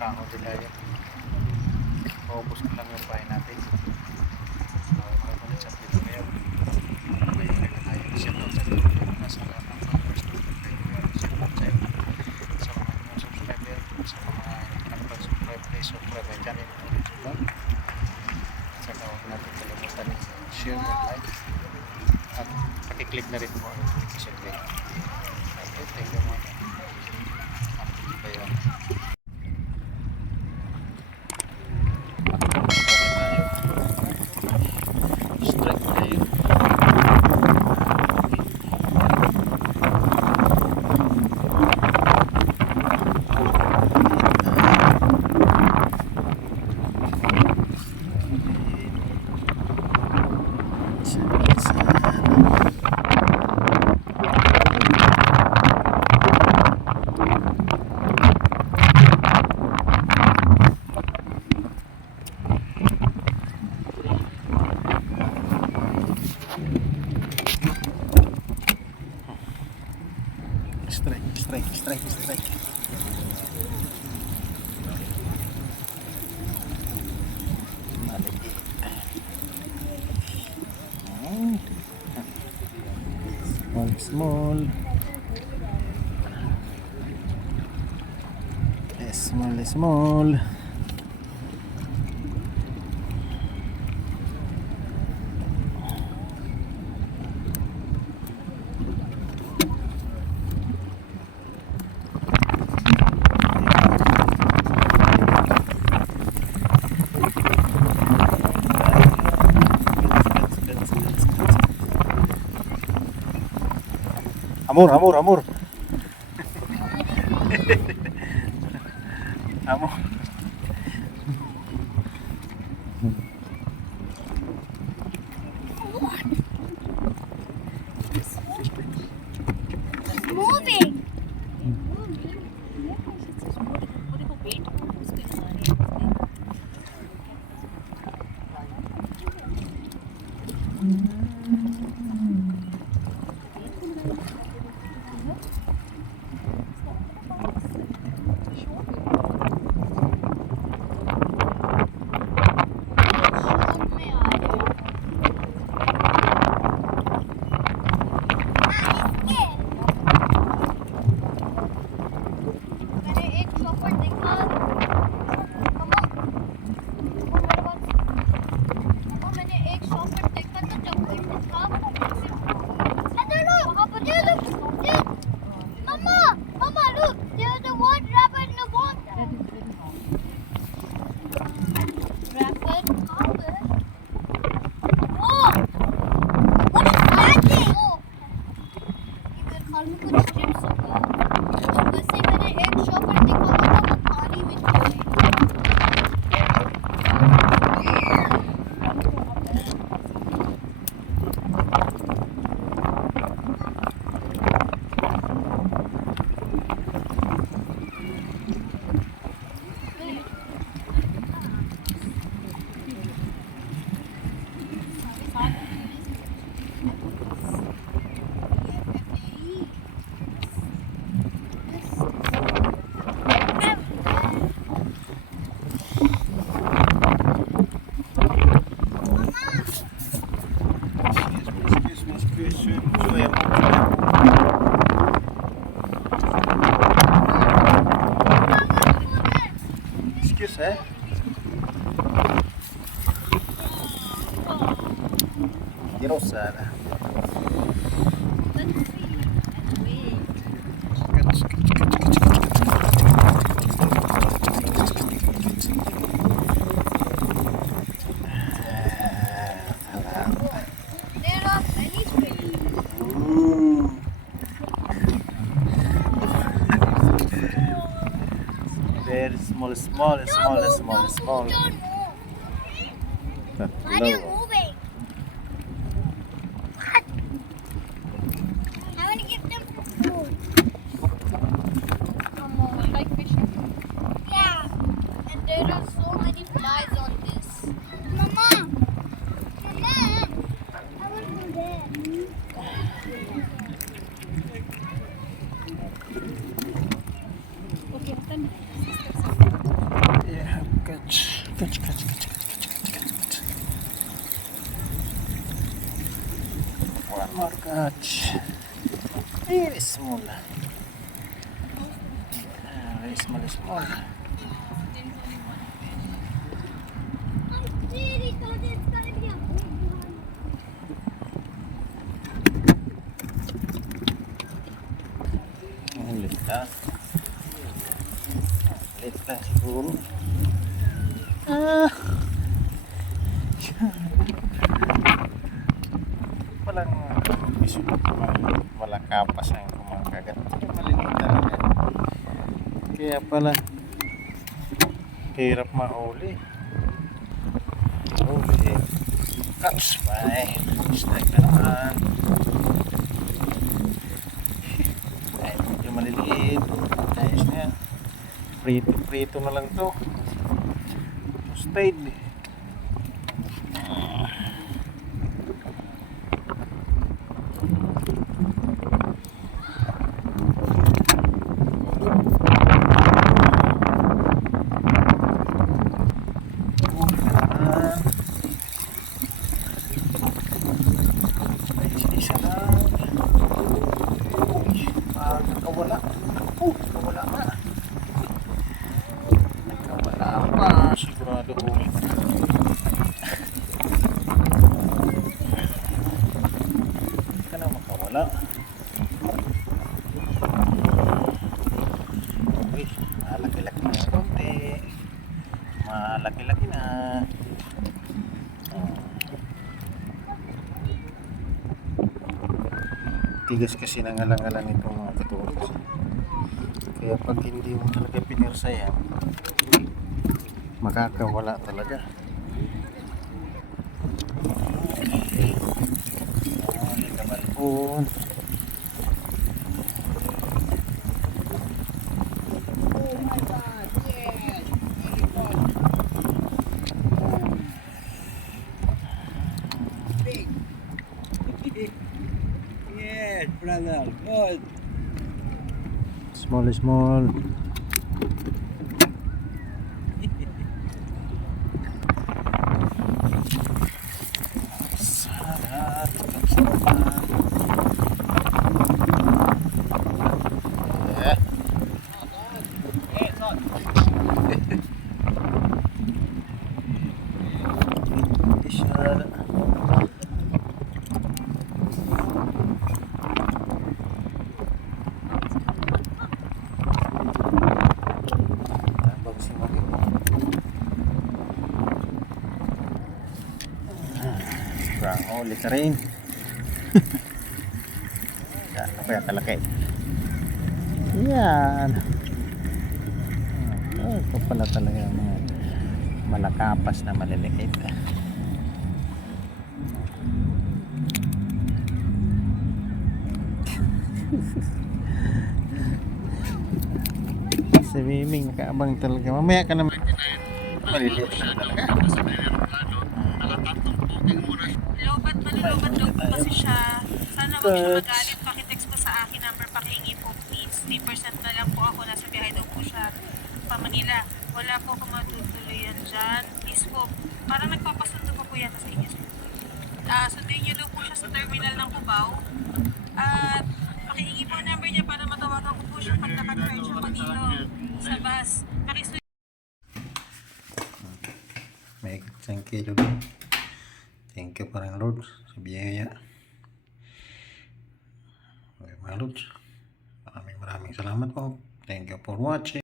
Kaho din tayo. Paubos ko lang yung pahay natin. Mga kulit sa pito ngayon. Ngayon na tayo. Shout out sa ito. Nasa lahat ng followers to. Shout out sa iyo. Sa mga subscriber. Sa mga nakapag-subscribe na subscribe ay channel mo ulit vlog. Sa huwag natin kalimutan share and like. At pakiclick na rin mo ang notification bell. Okay, thank you mga. Kayo. Strike tayo. Strike. Small. Small. Amor. Amor. Moving. Mama, look! There's a white rabbit in the water. Rabbit? Oh! What is that thing? Oh! इधर खाल में कुछ chips होगा। और वैसे मैंने एक शॉप पर देखा था वो पानी में था। Excuse, eh? Di Rosana. Very small. Why are you moving? What? I want to give them food. You like fishing? Yeah. And there are so many flies on this. Mama, I want to go there. Okay, stand. catch. One more catch. Very small. Very small. Ulit lang. Ulit lang siguro. Walang kapas ang kumakagat. Maliliit talaga. Kaya pala hirap mahuli. Catch by strike na naman. Ay, medyo maliliit. Ayos na yan. Prito na lang to. Stayed. Sigurado ulit. Hindi ka na makawala. Uy, malaki-laki na konti. Malaki-laki na. Tigas kasi ng alang-alang itong mga katulis. Kaya pag hindi mo talaga pinirsayan, makakawala talaga. Kamalpon. Oh my god, yes. Big. Yes, brother. Good. Small. Huli ka rin. Ano kaya kalaki? Yan. Ito pala talaga mga malakapas na maliliit. Si Miming nakaabang talaga. Mamaya ka naman. Maliliit na talaga. Lobat po kasi siya. Sana wag siya magalit. Pakitext po sa akin number, pakihingi po please. 3% na lang po ako. Nasa biyahe daw po siya pa Manila. Wala po ako matutuloyan dyan. Please po. Parang nagpapasundo po yata sa inyo. Sunduin niyo daw po siya sa terminal ng Cubao. At pakihingi po ang number niya para matawagan ko po siya pag naka-charge siya pa dito sa bus. May isang kilo din. Thank you pa rin Lord sa biyaya. Okay mga Lord, maraming salamat po. Thank you for watching.